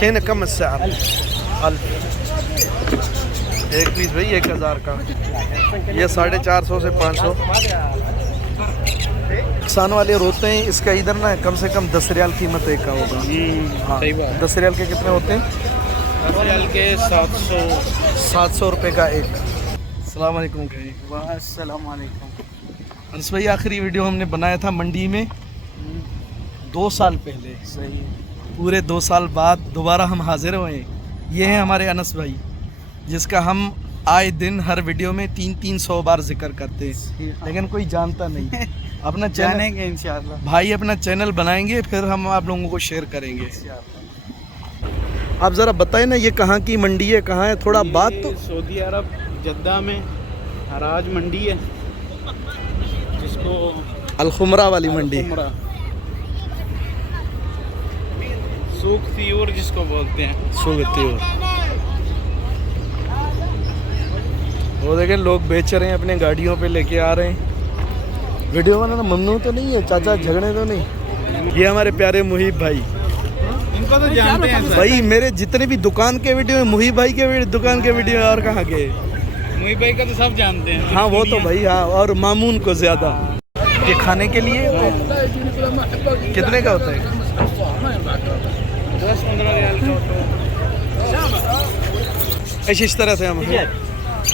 खेन कम सआर एक पीस भाई 1000 का, ये 450 से 500। किसान वाले रोते हैं इसका इधर ना कम से कम 10 रियाल कीमत एक का होगा। हाँ, सही बात। 10 रियाल के कितने होते हैं? 10 रियाल के 700 रुपये का एक। अस्सलाम वालेकुम। अस्सलाम वालेकुम। अनस भाई आखिरी वीडियो हमने बनाया था मंडी में 2 साल पहले। सही है। पूरे 2 साल बाद दोबारा हम हाजिर हुए। ये हैं हमारे अनस भाई, जिसका हम आए दिन हर वीडियो में 300 बार जिक्र करते हैं, लेकिन कोई जानता नहीं। अपना चैनल इंशाल्लाह भाई अपना चैनल बनाएंगे, फिर हम आप लोगों को शेयर करेंगे। आप ज़रा बताएं ना, ये कहाँ की मंडी है, कहाँ है? थोड़ा बात तो। सऊदी अरब जद्दा में हराज मंडी है, जिसको अलखुमरा वाली मंडी, सूख तियूर जिसको बोलते हैं। सूखती। वो देखें लोग बेच रहे हैं, अपने गाड़ियों पे लेके आ रहे हैं। वीडियो बनाना ममनू तो नहीं है चाचा, झगड़े तो नहीं? ये हमारे प्यारे मुहिब भाई, इनको तो जानते हैं भाई मेरे जितने भी दुकान के वीडियो है, मुहिब भाई के दुकान के वीडियो और कहाँ के? मुहिब भाई का तो सब जानते हैं। हाँ वो तो भाई, हाँ, और मामून को ज़्यादा। ये खाने के लिए कितने का होता है? 10-15 रियाल का होता है। ऐसे इस तरह से हम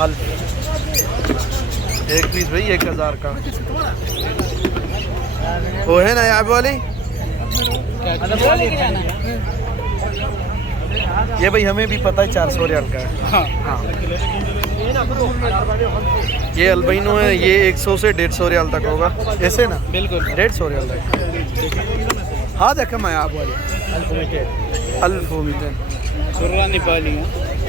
1000 एक पीस भाई 1000 का। वो है ना याब वाली, ये भाई हमें भी पता है 400 रियाल का है। हाँ ये अल्बैनो है, ये 100 से 150 रियाल तक होगा, ऐसे ना? बिल्कुल 150 रियाल तक। हाँ देखा मैं आप वाली 1200 सुर्रा नेपाली है।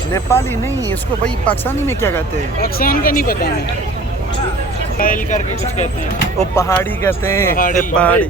नेपाली नहीं, इसको भाई पाकिस्तानी में क्या कहते हैं? पाकिस्तान का नहीं पता हमें, फाइल करके कुछ कहते हैं। वो पहाड़ी कहते हैं, पहाड़ी।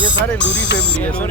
ये सारे लूरी फैमिली है सर।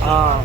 हाँ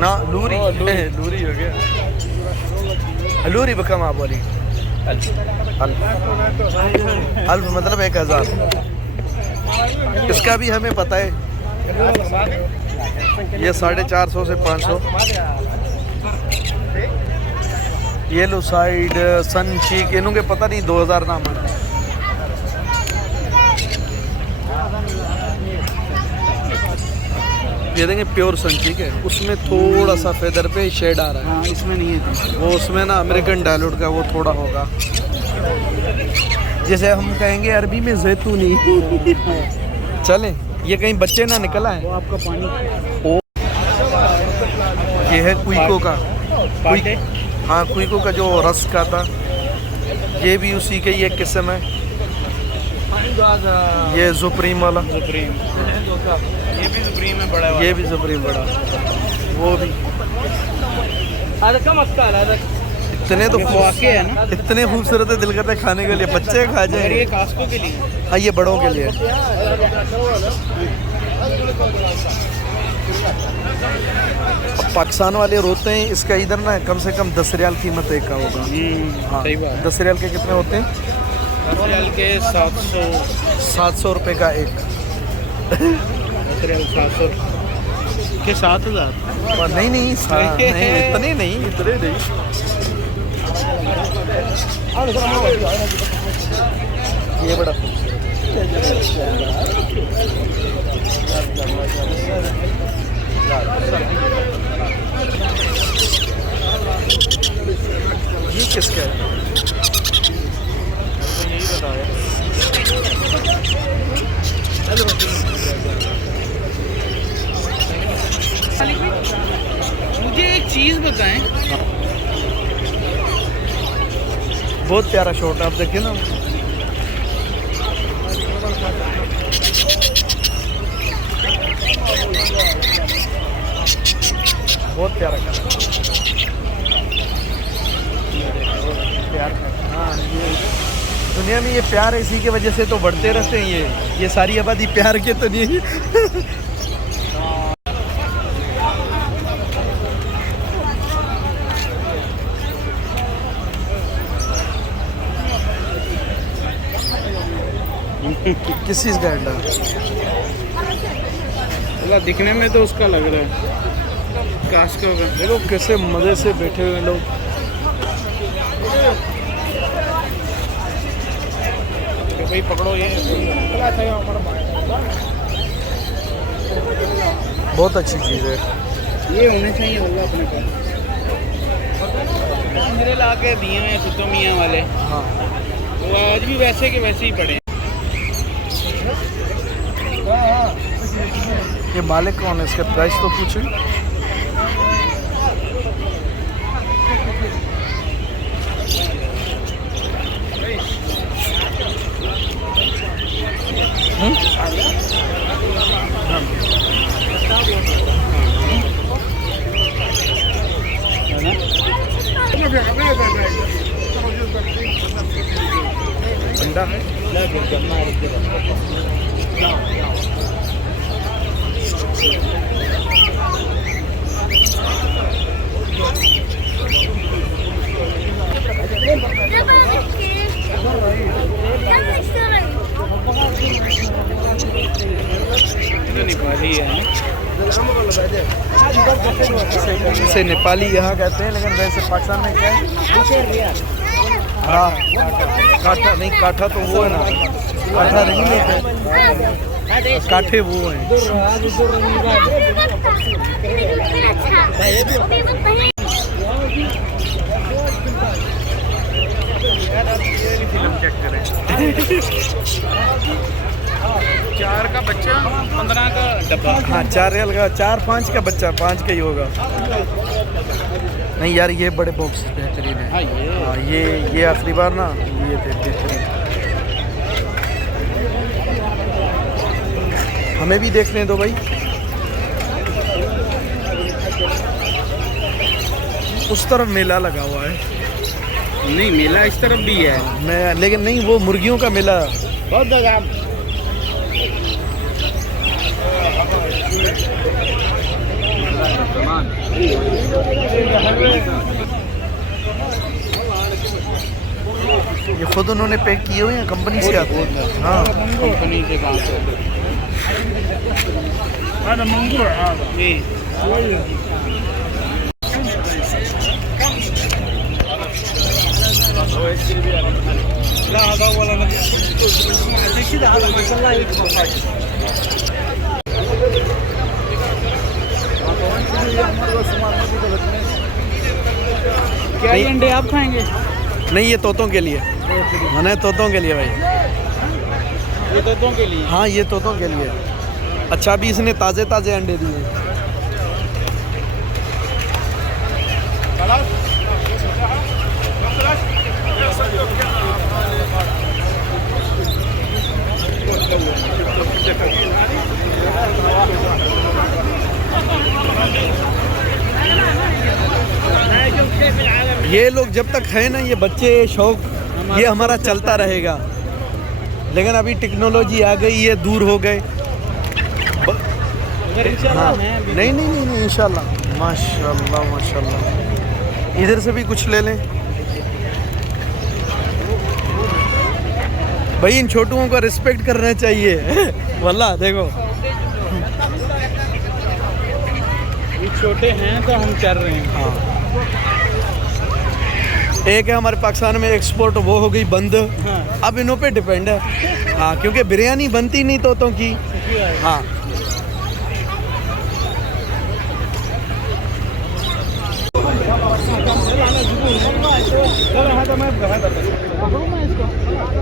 ना लूरी लूरी हो गया। लूरी बकम आप बोली? 1000 मतलब 1000। इसका भी हमें पता है, ये 450 से 500। ये लो साइड सन चीक, इन्हों के पता नहीं 2000 नाम है। ये देंगे प्योर सन चीक है, उसमें थोड़ा सा फेदर पे शेड आ रहा है। हाँ इसमें नहीं है, वो उसमें ना अमेरिकन डायलूट का वो थोड़ा होगा, जैसे हम कहेंगे अरबी में जैतूनी। चलें, ये कहीं बच्चे ना निकल आए। वो आपका पानी। ओ ये है कुइको का, हाँ कुइको का जो रस का था, ये भी उसी के ही एक किस्म है। ये सुप्रीम वाला, सुप्रीम, ये भी सुप्रीम है बड़ा वाला। ये भी सुप्रीम बड़ा, वो भी। इतने तो वाकई है ना, इतने खूबसूरत है, दिल करता है खाने के लिए, बच्चे खा जाए। ये कास्को के लिए, हाँ ये बड़ों के लिए। अब पाकिस्तान वाले रोते हैं इसका इधर ना कम से कम 10 रियाल कीमत एक का होगा। हाँ, सही बात। 10 रियाल के कितने होते हैं? 10 रियाल के 700 रुपये का एक। 10 रियाल 700 के 7000। नहीं नहीं इतने नहीं, इतने नहीं। ये बड़ा खूबसूरत। किसका है? यही बताया। मुझे एक चीज़ बताएं। बहुत प्यारा शॉट है, आप देखिए ना। बहुत प्यारा प्यार। हाँ, ये दुनिया में ये प्यार है, इसी की वजह से तो बढ़ते रहते हैं। ये सारी आबादी प्यार के तो नहीं। किस चीज़ का अंडा? मतलब दिखने में तो उसका लग रहा है काश का होगा। देखो कैसे मज़े से बैठे हुए लोग। भाई पकड़ो ये। बहुत अच्छी चीज़ है ये होने चाहिए होगा अपने पास। मेरे ला के दिए हैं सुतो मियाँ वाले। हाँ। वो आज भी वैसे के वैसे ही पड़े हैं। ये मालिक कौन है? इसका प्राइस तो पूछे। अंडा है। नेपाली है। इसे नेपाली यहाँ कहते हैं, लेकिन वैसे पाकिस्तान में क्या है? हाँ, काठा नहीं, काठा तो वो है ना, काठा नहीं है, काठे वो हैं। फिल्म चेक करें। 4 का बच्चा 15 का डब्बा। हाँ, 4 रियल का, 4-5 का बच्चा, 5 का ही होगा। नहीं यार, ये बड़े बॉक्स बेहतरीन है। हाँ, ये आखिरी बार ना ये थे बेहतरीन। हमें भी देखने दो भाई। उस तरफ मेला लगा हुआ है। नहीं, मेला इस तरफ भी है। मैं लेकिन नहीं, वो मुर्गियों का मेला। बहुत जगह ये खुद उन्होंने पैक किए हुए हैं, कंपनी से आते हैं। हाँ, कंपनी के काम से। क्या ये अंडे आप खाएंगे? नहीं, ये तोतों के लिए। मैंने तोतों के लिए भाई। ये तोतों के लिए। हाँ, ये तोतों के लिए। अच्छा, अभी इसने ताज़े ताज़े अंडे दिए। ये लोग जब तक है ना, ये बच्चे शौक, ये हमारा चलता रहेगा। लेकिन अभी टेक्नोलॉजी आ गई, ये दूर हो गए। हाँ, नहीं नहीं नहीं नहीं, इंशाल्लाह। माशाल्लाह माशाल्लाह। इधर से भी कुछ ले लें भाई। इन छोटुओं का रिस्पेक्ट करना चाहिए। वल्लाह देखो, ये छोटे हैं तो हम चल रहे हैं। हाँ, एक है हमारे पाकिस्तान में एक्सपोर्ट, वो हो गई बंद। हाँ। अब इन्हों पे डिपेंड है। हाँ, क्योंकि बिरयानी बनती नहीं तोतों की। हाँ,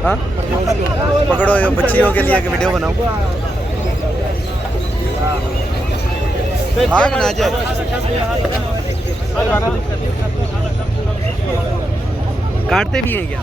हाँ पकड़ो ये बच्चियों के लिए एक वीडियो बनाओ भाग ना जाए काटते भी हैं क्या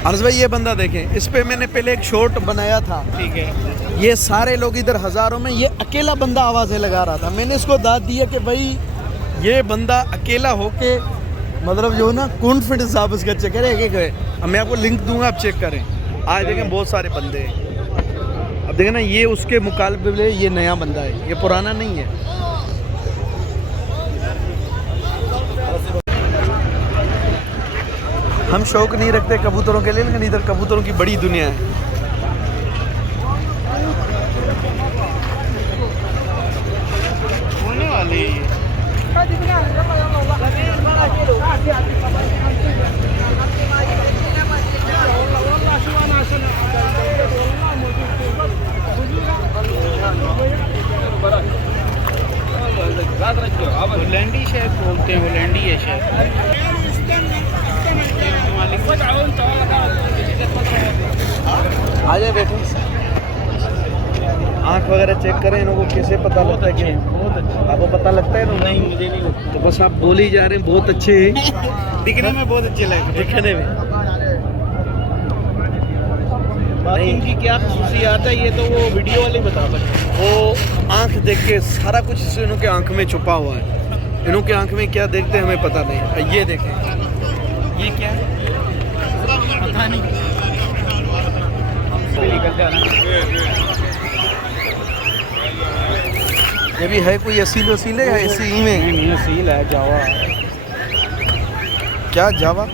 अर्ज भाई ये बंदा देखें इस पे मैंने पहले एक शॉर्ट बनाया था ठीक है ये सारे लोग इधर हजारों में ये अकेला बंदा आवाज़ें लगा रहा था मैंने इसको दाद दिया कि भाई ये बंदा अकेला होके मतलब जो ना कॉन्फिडेंस आप उसका चेक करें एक अब मैं आपको लिंक दूंगा आप चेक करें आज देखें बहुत सारे बंदे हैं अब देखें ना ये उसके मुकाबले ये नया बंदा है ये पुराना नहीं है हम शौक नहीं रखते कबूतरों के लिए लेकिन इधर कबूतरों की बड़ी दुनिया है होने वाले हैं होलैंडी शायद बोलते हैं होलैंडी है शायद आ जाए बैठो आँख वगैरह चेक करें इनको कैसे पता लगता है कि बहुत अच्छा आपको पता लगता है ना नहीं मुझे नहीं लगता तो बस आप बोल ही जा रहे हैं बहुत अच्छे हैं दिखने में बहुत अच्छे लग रहे दिखने में बाकी इनकी क्या खसूसियात है ये तो वो वीडियो वाले बता सकते हैं वो आँख देख के सारा कुछ इनों के आँख में छुपा हुआ है इनों के आँख में क्या देखते हैं हमें पता नहीं ये देखें ये क्या है पता नहीं ये भी है कोई असील वसील है या ऐसे ही में नहीं सील है जावा क्या जावा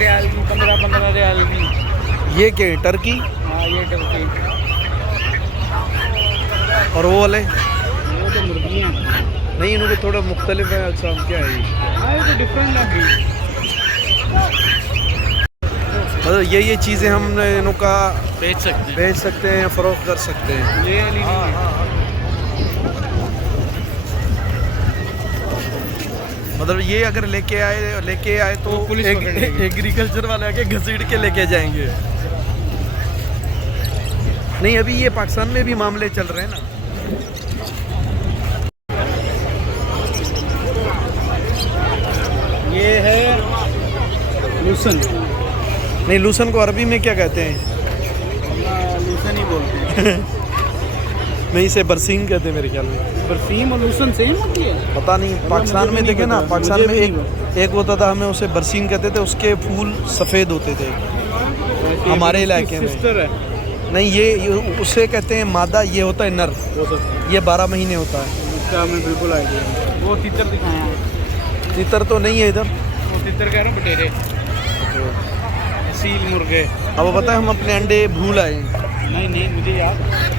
रियाल की 15 रियाल की ये क्या है टर्की हाँ ये टर्की और वो वाले वो तो मुर्गियाँ नहीं इनके थोड़ा मुख्तलिफ है अच्छा क्या है ये हाँ ये तो डिफरेंट है मतलब ये चीज़ें हम इनका बेच सकते हैं फ़रोख्त कर सकते हैं ये वाली नहीं है मतलब ये अगर लेके आए तो पुलिस पकड़ लेगी। एग्रीकल्चर वाले आके घसीट के लेके जाएंगे नहीं अभी ये पाकिस्तान में भी मामले चल रहे हैं ना ये है लूसन नहीं लूसन को अरबी में क्या कहते हैं लूसन ही बोलते हैं नहीं इसे बरसीन कहते हैं मेरे ख्याल में बरसीम और लूसन सेम होती है पता नहीं पाकिस्तान मुझे में भी देखे नहीं ना पता, पाकिस्तान मुझे में भी एक होता था हमें उसे बरसीन कहते थे उसके फूल सफ़ेद होते थे हमारे इलाके में सिस्टर है नहीं ये उसे कहते हैं मादा ये होता है नर हो सकता है ये 12 महीने होता है इसका हमें बिल्कुल आइडिया नहीं वो तितर दिखाया है तीतर तो नहीं है इधर वो तितर कह रहा हूँ बटेरे सील मुर्गे अब पता है हम अपने अंडे भूल आए हैं नहीं नहीं मुझे याद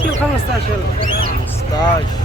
15 15